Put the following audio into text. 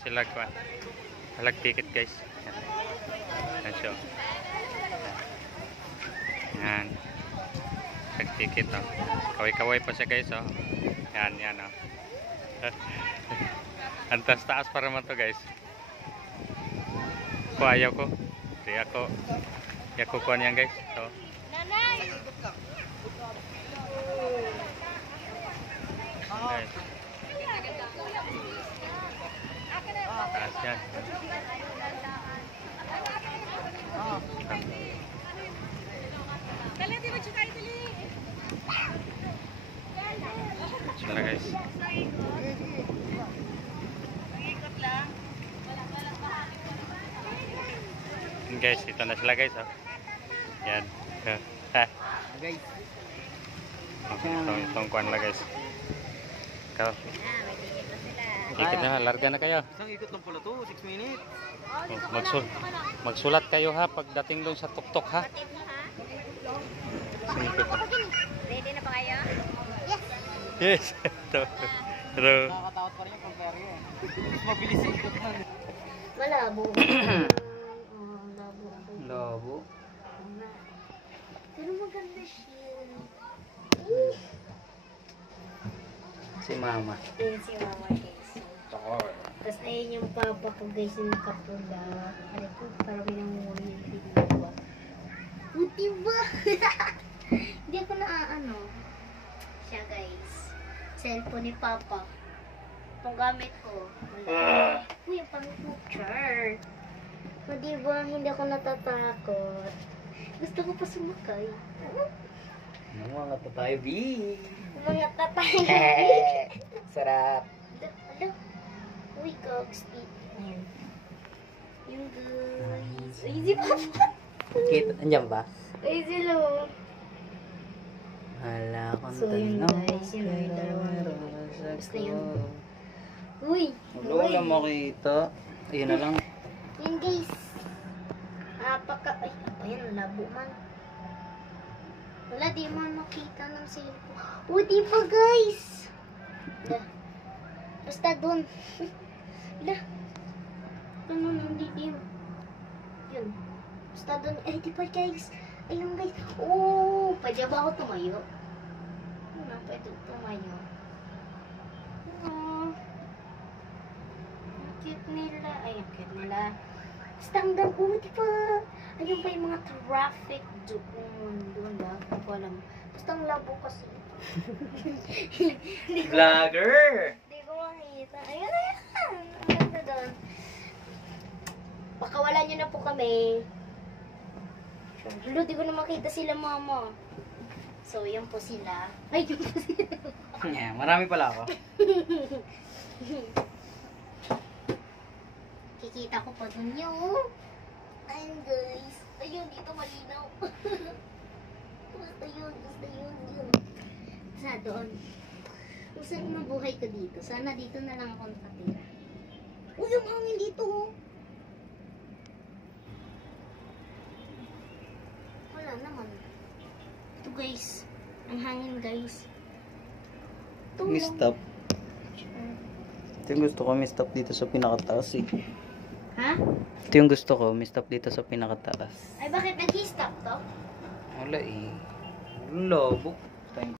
Sila ko. Halag ticket guys. Yan siya. Yan. Halag ticket oh. Kaway-kaway pa siya guys oh. Yan yan oh. Antas taas para man to guys. Ko ayaw ko. Di ako. Di ako kuha niyan guys. So. Nanay! Guys. Taas yan. Sila guys. Guys, ito na sila guys oh. Yan. Ha. Guys. Itong kuhan lang guys. Ikaw. Ikot na, larga na kayo. Isang ikot lang pala to, 6 minutes. Magsulat kayo ha pagdating doon sa tuktok ha. Singkot na. Ready na ba kayo? Yes. Pero Nakakatakot pa rin yung pag-carry eh. Mabilis yung ikot na. Malabo. Labo. Pero maganda siya. Si mama. Ayun si mama guys. Tapos ayun yung papa ko guys yung nakapula. Ano ko, parang may nangungunin yung video. Buti ba? Hindi ako ano. Siya guys. Cellphone ni papa. Itong gamit ko. Wala. Uy, ang pang-picture. O diba, hindi ako natatakot. Gusto ko pa sumakay. Mga tatay B. Mga tatay. Sarap. Ano? Uy, cogs. Ayan. Yung guys. Ay, si papa. Kita, andyan ba? Ay, sila. Hala kong So, yun guys, yun ay dalawang basta yun. Uy! Wala wala makita. Ayun na lang. Yun guys. Ay, apa yan? Labo man. Wala, di man makita ng cellphone. O, di ba guys? Wala. Basta dun. Wala. Ano nang di yun? Yun. Basta dun. Eh, di ba guys? Ayun guys. Oh, pwede ba ako tumayo? Ano, pwede tumayo. Oh. Ang cute nila. Ay, ang cute nila. Basta hanggang, oh, di ba? Ayun pa yung mga traffic doon. Doon ba? Hindi ko alam. Basta ang labo kasi. Vlogger! Hindi ko makita. Ayun na yan. Ang ganda doon. Pakawalan nyo na po kami. Hello, di ko na makita sila mama. So, yan po sila. Ay, yun po sila. Yeah, marami pala ako. Kikita ko pa dun yun. Ayun guys. Ayun, dito malinaw. Basta yun, yun. Sa doon. Kung saan mabuhay ko dito, sana dito na lang ako nakatira. Uy, yung hangin dito. Wala naman. Ito guys. Ang hangin guys. Ito lang. Mistop. Ito yung gusto ko, mistop dito sa pinakataas eh. Ha? Ito yung gusto ko, mistop dito sa pinakataas. Ay, bakit nag-stop to? Wala eh. Labo.